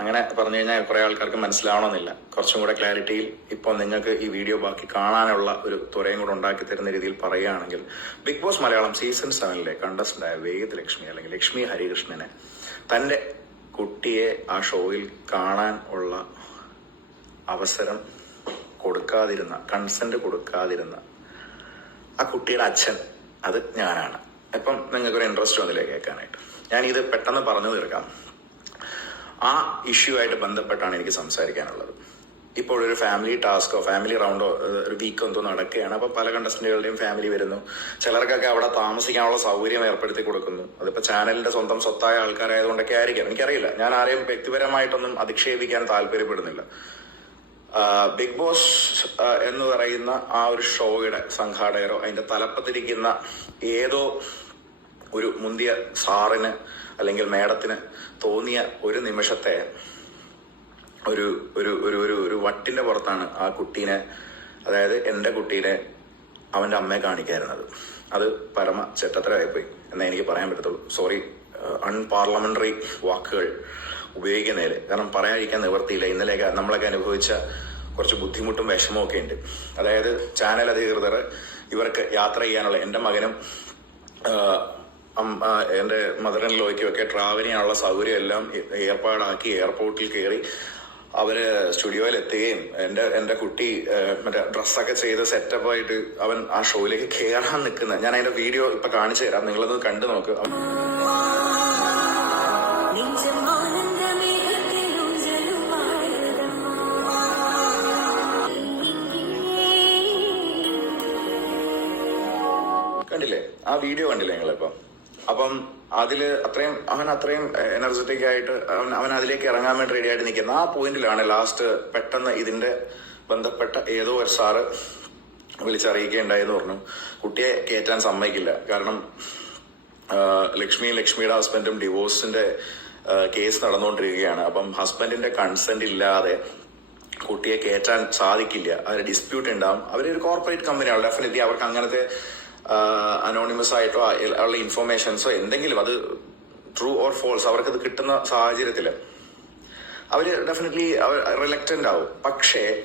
അങ്ങനെ പറഞ്ഞു കഴിഞ്ഞാൽ കുറെ ആൾക്കാർക്ക് മനസ്സിലാവണമെന്നില്ല. കുറച്ചും കൂടെ ക്ലാരിറ്റിയിൽ ഇപ്പോൾ നിങ്ങൾക്ക് ഈ വീഡിയോ ബാക്കി കാണാനുള്ള ഒരു തുറയും കൂടെ ഉണ്ടാക്കി തരുന്ന രീതിയിൽ പറയുകയാണെങ്കിൽ ബിഗ് ബോസ് മലയാളം സീസൺ സെവനിലെ കണ്ടസ്റ്റന്റായ വേദ് ലക്ഷ്മി അല്ലെങ്കിൽ ലക്ഷ്മി ഹരികൃഷ്ണനെ തന്റെ കുട്ടിയെ ആ ഷോയിൽ കാണാൻ ഉള്ള അവസരം കൊടുക്കാതിരുന്ന കൺസെന്റ് കൊടുക്കാതിരുന്ന ആ കുട്ടിയുടെ അച്ഛൻ അത് ഞാനാണ്. ഇപ്പം നിങ്ങൾക്കൊരു ഇൻട്രസ്റ്റ് വന്നില്ലേ കേൾക്കാനായിട്ട്? ഇത് പെട്ടെന്ന് പറഞ്ഞു തീർക്കാം. ആ ഇഷ്യൂ ആയിട്ട് ബന്ധപ്പെട്ടാണ് എനിക്ക് സംസാരിക്കാനുള്ളത്. ഇപ്പോൾ ഒരു ഫാമിലി ടാസ്കോ ഫാമിലി റൗണ്ടോ ഒരു വീക്കോ എന്തോ നടക്കുകയാണ്. അപ്പൊ പല കണ്ടസ്റ്റന്റുകളുടെയും ഫാമിലി വരുന്നു. ചിലർക്കൊക്കെ അവിടെ താമസിക്കാനുള്ള സൗകര്യം ഏർപ്പെടുത്തി കൊടുക്കുന്നു. അതിപ്പോ ചാനലിന്റെ സ്വന്തം സ്വത്തായ ആൾക്കാരായതുകൊണ്ടൊക്കെ ആയിരിക്കാം. എനിക്കറിയില്ല. ഞാൻ ആരെയും വ്യക്തിപരമായിട്ടൊന്നും അധിക്ഷേപിക്കാൻ താല്പര്യപ്പെടുന്നില്ല. ബിഗ് ബോസ് എന്ന് പറയുന്ന ആ ഒരു ഷോയുടെ സംഘാടകരോ അതിന്റെ തലപ്പത്തിരിക്കുന്ന ഏതോ ഒരു മുന്തിയ സാറിന് അല്ലെങ്കിൽ മേഡത്തിന് തോന്നിയ ഒരു നിമിഷത്തെ ഒരു ഒരു ഒരു ഒരു ഒരു വട്ടിന്റെ പുറത്താണ് ആ കുട്ടീനെ അതായത് എന്റെ കുട്ടീനെ അവന്റെ അമ്മയെ കാണിക്കായിരുന്നത്. അത് പരമ ചെറ്റത്തരമായിപ്പോയി. എന്നേ എനിക്ക് പറയാൻ പറ്റത്തുള്ളൂ. സോറി അൺപാർലമെന്ററി വാക്കുകൾ ഉപയോഗിക്കുന്നതിൽ കാരണം പറയാതിരിക്കാൻ നിവർത്തിയില്ല ഇന്നലെയൊക്കെ നമ്മളൊക്കെ അനുഭവിച്ച കുറച്ച് ബുദ്ധിമുട്ടും വിഷമവും ഒക്കെ ഉണ്ട്. അതായത് ചാനൽ അധികൃതർ ഇവർക്ക് യാത്ര ചെയ്യാനുള്ള എന്റെ മകനും ആഹ്, എന്റെ മദർ ഇൻ ലോയ്ക്കും ഒക്കെ ട്രാവൽ ചെയ്യാനുള്ള സൗകര്യം എല്ലാം ഏർപ്പാടാക്കി എയർപോർട്ടിൽ കയറി അവർ സ്റ്റുഡിയോയിൽ എത്തുകയും എന്റെ എന്റെ കുട്ടി മറ്റേ ഡ്രസ്സൊക്കെ ചെയ്ത് സെറ്റപ്പ് ആയിട്ട് അവൻ ആ ഷോയിലേക്ക് കയറാൻ നിൽക്കുന്ന. ഞാൻ അതിന്റെ വീഡിയോ ഇപ്പൊ കാണിച്ചു തരാം. നിങ്ങളത് കണ്ടു നോക്ക്. കണ്ടില്ലേ? ആ വീഡിയോ കണ്ടില്ലേ നിങ്ങളിപ്പം? അപ്പം അതിൽ അത്രയും അവൻ അത്രയും എനർജറ്റിക് ആയിട്ട് അവൻ അവൻ അതിലേക്ക് ഇറങ്ങാൻ വേണ്ടി റെഡി ആയിട്ട് നിൽക്കുന്ന ആ പോയിന്റിലാണ് ലാസ്റ്റ് പെട്ടെന്ന് ഇതിന്റെ ബന്ധപ്പെട്ട ഏതോ ഒരു സാറ് വിളിച്ചറിയിക്കുകയുണ്ടായെന്ന് പറഞ്ഞു. കുട്ടിയെ കയറ്റാൻ സമ്മതിക്കില്ല. കാരണം ലക്ഷ്മി ലക്ഷ്മിയും ലക്ഷ്മിയുടെ ഹസ്ബൻഡും ഡിവോഴ്സിന്റെ കേസ് നടന്നുകൊണ്ടിരിക്കുകയാണ്. അപ്പം ഹസ്ബൻഡിന്റെ കൺസെന്റ് ഇല്ലാതെ കുട്ടിയെ കയറ്റാൻ സാധിക്കില്ല. അതിന് ഡിസ്പ്യൂട്ട് ഉണ്ടാവും. അവരൊരു കോർപ്പറേറ്റ് കമ്പനിയാണ് ഡെഫിനറ്റ്ലി അവർക്ക് അങ്ങനത്തെ അനോണിമസ് ആയിട്ടോ ഉള്ള ഇൻഫർമേഷൻസോ എന്തെങ്കിലും അത് ട്രൂ ഓർ ഫോൾസ് അവർക്ക് അത് കിട്ടുന്ന സാഹചര്യത്തിൽ അവർ ഡെഫിനറ്റ്ലി റിലക്റ്റന്റ് ആവും. പക്ഷേ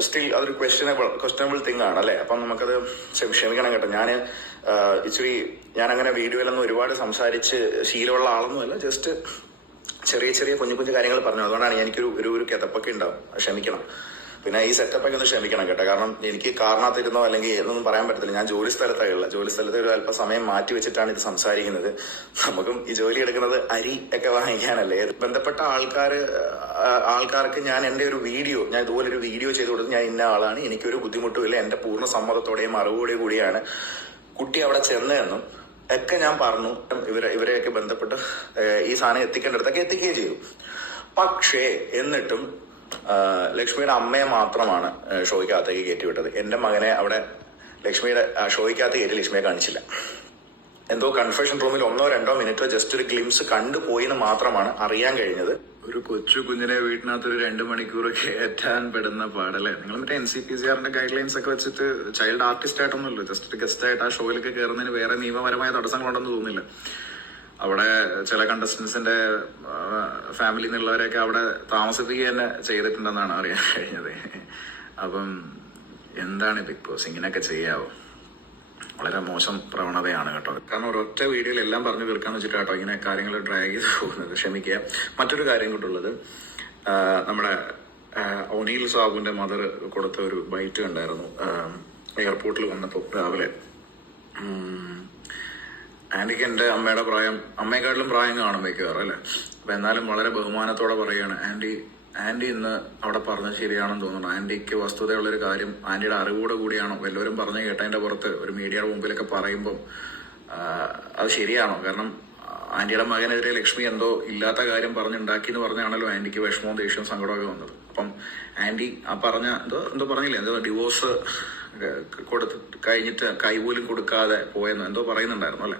സ്റ്റിൽ അതൊരു ക്വസ്റ്റ്യനബിൾ ക്വസ്റ്റ്യനബിൾ തിങ് ആണ് അല്ലെ? അപ്പം നമുക്കത് ക്ഷമി- ക്ഷമിക്കണം കേട്ടോ. ഞാൻ ഇച്ചിരി ഞാൻ അങ്ങനെ വീഡിയോയിലൊന്നും ഒരുപാട് സംസാരിച്ച് ശീലമുള്ള ആളൊന്നുമല്ല. ജസ്റ്റ് ചെറിയ ചെറിയ കുഞ്ഞു കുഞ്ഞു കാര്യങ്ങൾ പറഞ്ഞു. അതുകൊണ്ടാണ് എനിക്കൊരു ഒരു ഒരു കിതപ്പൊക്കെ ഉണ്ടാവും. ക്ഷമിക്കണം. പിന്നെ ഈ സെറ്റപ്പ് ഒക്കെ ഒന്ന് ക്ഷമിക്കണം കേട്ടോ. കാരണം എനിക്ക് കാരണത്തിരുന്നോ അല്ലെങ്കിൽ എന്നൊന്നും പറയാൻ പറ്റത്തില്ല. ഞാൻ ജോലി സ്ഥലത്തായുള്ള ജോലി സ്ഥലത്ത് ഒരു അല്പ സമയം മാറ്റി വെച്ചിട്ടാണ് ഇത് സംസാരിക്കുന്നത്. നമുക്കും ഈ ജോലി എടുക്കുന്നത് അരി ഒക്കെ വാങ്ങിക്കാനല്ലേ. ബന്ധപ്പെട്ട ആൾക്കാർ ആൾക്കാർക്ക് ഞാൻ എന്റെ ഒരു വീഡിയോ ഞാൻ ഇതുപോലെ ഒരു വീഡിയോ ചെയ്ത് കൊടുത്ത് ഞാൻ ഇന്ന ആളാണ്. എനിക്കൊരു ബുദ്ധിമുട്ടുമില്ല എന്റെ പൂർണ സമ്മതത്തോടെയും അറിവോടെ കൂടിയാണ് കുട്ടി അവിടെ ചെന്നതെന്നും ഒക്കെ ഞാൻ പറഞ്ഞു. ഇവരെ ഇവരെയൊക്കെ ബന്ധപ്പെട്ട് ഈ സാധനം എത്തിക്കേണ്ടടുത്തൊക്കെ എത്തിക്കുകയും ചെയ്തു. പക്ഷേ എന്നിട്ടും ലക്ഷ്മിയുടെ അമ്മയെ മാത്രമാണ് ഷോയ്ക്കകത്തേക്ക് കയറ്റി വിട്ടത് എന്റെ മകനെ അവിടെ ലക്ഷ്മിയുടെ ഷോയ്ക്കകത്ത് കയറ്റി ലക്ഷ്മിയെ കാണിച്ചില്ല. എന്തോ കൺഫെഷൻ റൂമിൽ ഒന്നോ രണ്ടോ മിനിറ്റോ ജസ്റ്റ് ഒരു ഗ്ലിംസ് കണ്ടുപോയി എന്ന് മാത്രമാണ് അറിയാൻ കഴിഞ്ഞത്. ഒരു കൊച്ചു കുഞ്ഞിനെ വീട്ടിനകത്ത് ഒരു രണ്ട് മണിക്കൂർ കയറ്റാൻ പെടുന്ന പാടല്ലേ? നിങ്ങൾ മറ്റേ എൻ സി പി സി ആറിന്റെ ഗൈഡ് ലൈൻസ് ഒക്കെ വെച്ചിട്ട് ചൈൽഡ് ആർട്ടിസ്റ്റ് ആയിട്ടൊന്നുമല്ലോ. ജസ്റ്റ് ഗസ്റ്റ് ആയിട്ട് ആ ഷോയിലേക്ക് കയറുന്നതിന് വേറെ നിയമപരമായ തടസ്സങ്ങളുണ്ടെന്ന് തോന്നുന്നില്ല. അവിടെ ചില കണ്ടസ്റ്റൻസിന്റെ ഫാമിലി നിന്നുള്ളവരെയൊക്കെ അവിടെ താമസിപ്പിക്കുക തന്നെ ചെയ്തിട്ടുണ്ടെന്നാണ് അറിയാൻ കഴിഞ്ഞത്. അപ്പം എന്താണ് ബിഗ് ബോസ്? ഇങ്ങനെയൊക്കെ ചെയ്യാവോ? വളരെ മോശം പ്രവണതയാണ് കേട്ടോ. കാരണം ഒരൊറ്റ വീഡിയോയിൽ എല്ലാം പറഞ്ഞു തീർക്കാന്ന് വെച്ചിട്ട് കേട്ടോ ഇങ്ങനെ കാര്യങ്ങൾ ഡ്രാഗ് ചെയ്ത് പോകുന്നത്. ക്ഷമിക്കുക. മറ്റൊരു കാര്യം കൊണ്ടുള്ളത് നമ്മുടെ ഒനീൽ സാബുവിന്റെ മദർ കൊടുത്ത ഒരു ബൈറ്റ് ഉണ്ടായിരുന്നു എയർപോർട്ടിൽ വന്നപ്പോൾ രാവിലെ. ഉം, ആന്റിക്ക് എന്റെ അമ്മയുടെ പ്രായം അമ്മയെക്കാട്ടിലും പ്രായം കാണും മിക്കവാറും അല്ലെ? അപ്പൊ എന്നാലും വളരെ ബഹുമാനത്തോടെ പറയാണ് ആന്റി ആന്റി ഇന്ന് അവിടെ പറഞ്ഞ ശരിയാണെന്ന് തോന്നുന്നു. ആന്റിക്ക് വസ്തുതയുള്ളൊരു കാര്യം ആന്റിയുടെ അറിവോടെ കൂടിയാണോ. എല്ലാവരും പറഞ്ഞു കേട്ടതിന്റെ പുറത്ത് ഒരു മീഡിയയുടെ മുമ്പിലൊക്കെ പറയുമ്പം അത് ശരിയാണോ? കാരണം ആന്റിയുടെ മകനെതിരെ ലക്ഷ്മി എന്തോ ഇല്ലാത്ത കാര്യം പറഞ്ഞുണ്ടാക്കി എന്ന് പറഞ്ഞാണല്ലോ ആന്റിക്ക് വിഷമവും ദേഷ്യവും സങ്കടമൊക്കെ വന്നത്. അപ്പം ആന്റി ആ പറഞ്ഞ എന്തോ എന്തോ പറഞ്ഞില്ലേ? എന്തോ ഡിവോഴ്സ് കൊടുത്ത് കഴിഞ്ഞിട്ട് കൈ പോലും കൊടുക്കാതെ പോയെന്ന് എന്തോ പറയുന്നുണ്ടായിരുന്നു അല്ലെ?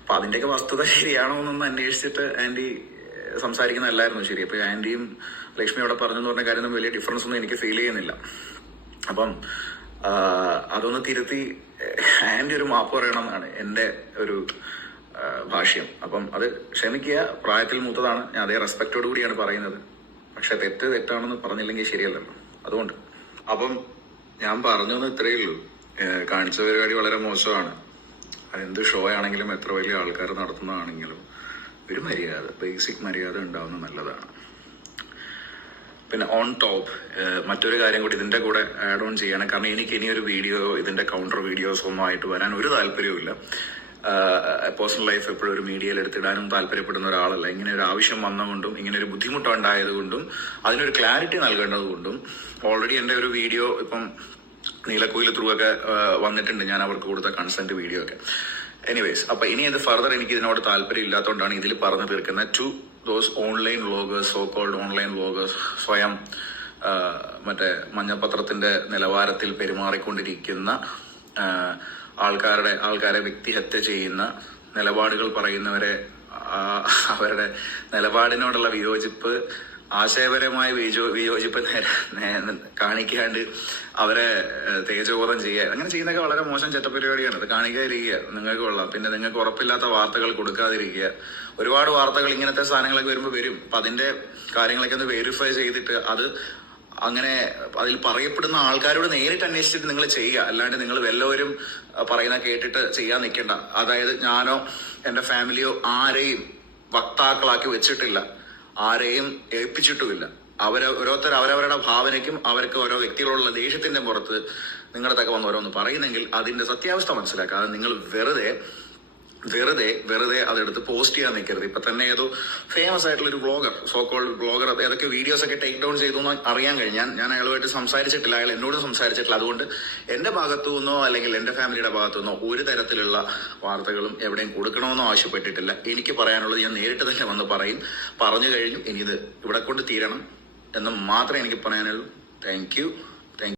അപ്പൊ അതിന്റെയൊക്കെ വസ്തുത ശരിയാണോ എന്നൊന്ന് അന്വേഷിച്ചിട്ട് ആന്റി സംസാരിക്കുന്നതല്ലായിരുന്നു ശരി. അപ്പൊ ആന്റിയും ലക്ഷ്മി അവിടെ പറഞ്ഞെന്ന് പറഞ്ഞ കാര്യം വലിയ ഡിഫറൻസ് ഒന്നും എനിക്ക് ഫീൽ ചെയ്യുന്നില്ല. അപ്പം അതൊന്ന് തിരുത്തി ആന്റി ഒരു മാപ്പ് പറയണം എന്നാണ് ഒരു ഭാഷ്യം. അപ്പം അത് ക്ഷമിക്കുക പ്രായത്തിൽ മൂത്തതാണ്. ഞാൻ അതേ റെസ്പെക്റ്റോട് കൂടിയാണ് പറയുന്നത്. പക്ഷെ തെറ്റ് തെറ്റാണെന്ന് പറഞ്ഞില്ലെങ്കിൽ ശരിയല്ലല്ലോ. അതുകൊണ്ട്. അപ്പം ഞാൻ പറഞ്ഞു ഇത്രയേ ഉള്ളൂ. കാണിച്ച പരിപാടി വളരെ മോശമാണ്. അതെന്ത് ഷോ ആണെങ്കിലും എത്ര വലിയ ആൾക്കാർ നടത്തുന്നതാണെങ്കിലും ഒരു മര്യാദ ബേസിക് മര്യാദ ഉണ്ടാവുന്നത് നല്ലതാണ്. പിന്നെ ഓൺ ടോപ്പ് മറ്റൊരു കാര്യം കൂടി ഇതിന്റെ കൂടെ ആഡ് ഓൺ ചെയ്യണം. കാരണം എനിക്ക് ഇനി ഒരു വീഡിയോ ഇതിന്റെ കൗണ്ടർ വീഡിയോസ് ഒന്നും ആയിട്ട് വരാൻ ഒരു താല്പര്യവുമില്ല. പേഴ്സണൽ ലൈഫ് എപ്പോഴും ഒരു മീഡിയയിൽ എടുത്തിടാനും താല്പര്യപ്പെടുന്ന ഒരാളല്ല. ഇങ്ങനെ ഒരു ആവശ്യം വന്നുകൊണ്ടും ഇങ്ങനെ ഒരു ബുദ്ധിമുട്ടുണ്ടായതുകൊണ്ടും അതിനൊരു ക്ലാരിറ്റി നൽകേണ്ടതുകൊണ്ടും ഓൾറെഡി എന്റെ ഒരു വീഡിയോ ഇപ്പം നീലക്കുയിൽ ത്രൂ ഒക്കെ വന്നിട്ടുണ്ട്. ഞാൻ അവർക്ക് കൊടുത്ത കൺസെന്റ് വീഡിയോ ഒക്കെ. എനിവേസ് അപ്പൊ ഇനി എന്ത് ഫർദർ എനിക്ക് ഇതിനോട് താല്പര്യം ഇല്ലാത്തതുകൊണ്ടാണ് ഇതിൽ പറഞ്ഞു തീർക്കുന്നത്. To those online vloggers so called online vloggers സ്വയം മറ്റേ മഞ്ഞപത്രത്തിന്റെ നിലവാരത്തിൽ പെരുമാറിക്കൊണ്ടിരിക്കുന്ന ആൾക്കാരുടെ ആൾക്കാരെ വ്യക്തിഹത്യ ചെയ്യുന്ന നിലപാടുകൾ പറയുന്നവരെ അവരുടെ നിലപാടിനോടുള്ള വിയോജിപ്പ് ആശയപരമായ വിയോ വിയോജിപ്പ് കാണിക്കാണ്ട് അവരെ തേജോബോധം ചെയ്യുക. അങ്ങനെ ചെയ്യുന്നൊക്കെ വളരെ മോശം ചട്ടപരിപാടിയാണ് അത് കാണിക്കാതിരിക്കുക. നിങ്ങൾക്ക് കൊള്ളാം. പിന്നെ നിങ്ങൾക്ക് ഉറപ്പില്ലാത്ത വാർത്തകൾ കൊടുക്കാതിരിക്കുക. ഒരുപാട് വാർത്തകൾ ഇങ്ങനത്തെ സാധനങ്ങളൊക്കെ വരുമ്പോൾ വരും. അപ്പൊ അതിന്റെ കാര്യങ്ങളൊക്കെ ഒന്ന് വെരിഫൈ ചെയ്തിട്ട് അത് അങ്ങനെ അതിൽ പറയപ്പെടുന്ന ആൾക്കാരോട് നേരിട്ട് അന്വേഷിച്ചിട്ട് നിങ്ങൾ ചെയ്യുക. അല്ലാണ്ട് നിങ്ങൾ വല്ലവരും പറയുന്ന കേട്ടിട്ട് ചെയ്യാൻ നിൽക്കണ്ട. അതായത് ഞാനോ എന്റെ ഫാമിലിയോ ആരെയും വക്താക്കളാക്കി വെച്ചിട്ടില്ല. ആരെയും ഏൽപ്പിച്ചിട്ടുമില്ല. അവരെ ഓരോരുത്തർ അവരവരുടെ ഭാവനയ്ക്കും അവർക്ക് ഓരോ വ്യക്തികളോടുള്ള ദേഷ്യത്തിന്റെ പുറത്ത് നിങ്ങളതൊക്കെ വന്ന് ഓരോന്ന് പറയുന്നെങ്കിൽ അതിന്റെ സത്യാവസ്ഥ മനസ്സിലാക്കാതെ നിങ്ങൾ വെറുതെ വെറുതെ വെറുതെ അതെടുത്ത് പോസ്റ്റ് ചെയ്യാൻ നിൽക്കരുത്. ഇപ്പൊ തന്നെ ഏതോ ഫേമസ് ആയിട്ടുള്ള ഒരു ബ്ലോഗർ സോ കോൾഡ് ബ്ലോഗർ ഏതൊക്കെ വീഡിയോസ് ഒക്കെ ടേക്ക് ഡൗൺ ചെയ്തു എന്ന് അറിയാൻ കഴിഞ്ഞാൽ ഞാൻ അയാളുമായിട്ട് സംസാരിച്ചിട്ടില്ല. അയാൾ എന്നോട് സംസാരിച്ചിട്ടില്ല. അതുകൊണ്ട് എന്റെ ഭാഗത്തു നിന്നോ അല്ലെങ്കിൽ എന്റെ ഫാമിലിയുടെ ഭാഗത്തു നിന്നോ ഒരു തരത്തിലുള്ള വാർത്തകളും എവിടെയും കൊടുക്കണമെന്നോ ആവശ്യപ്പെട്ടിട്ടില്ല. എനിക്ക് പറയാനുള്ളത് ഞാൻ നേരിട്ട് തന്നെ വന്ന് പറയും. പറഞ്ഞു കഴിഞ്ഞു. ഇനി ഇത് ഇവിടെ കൊണ്ട് തീരണം എന്ന് മാത്രമേ എനിക്ക് പറയാനുള്ളൂ. താങ്ക്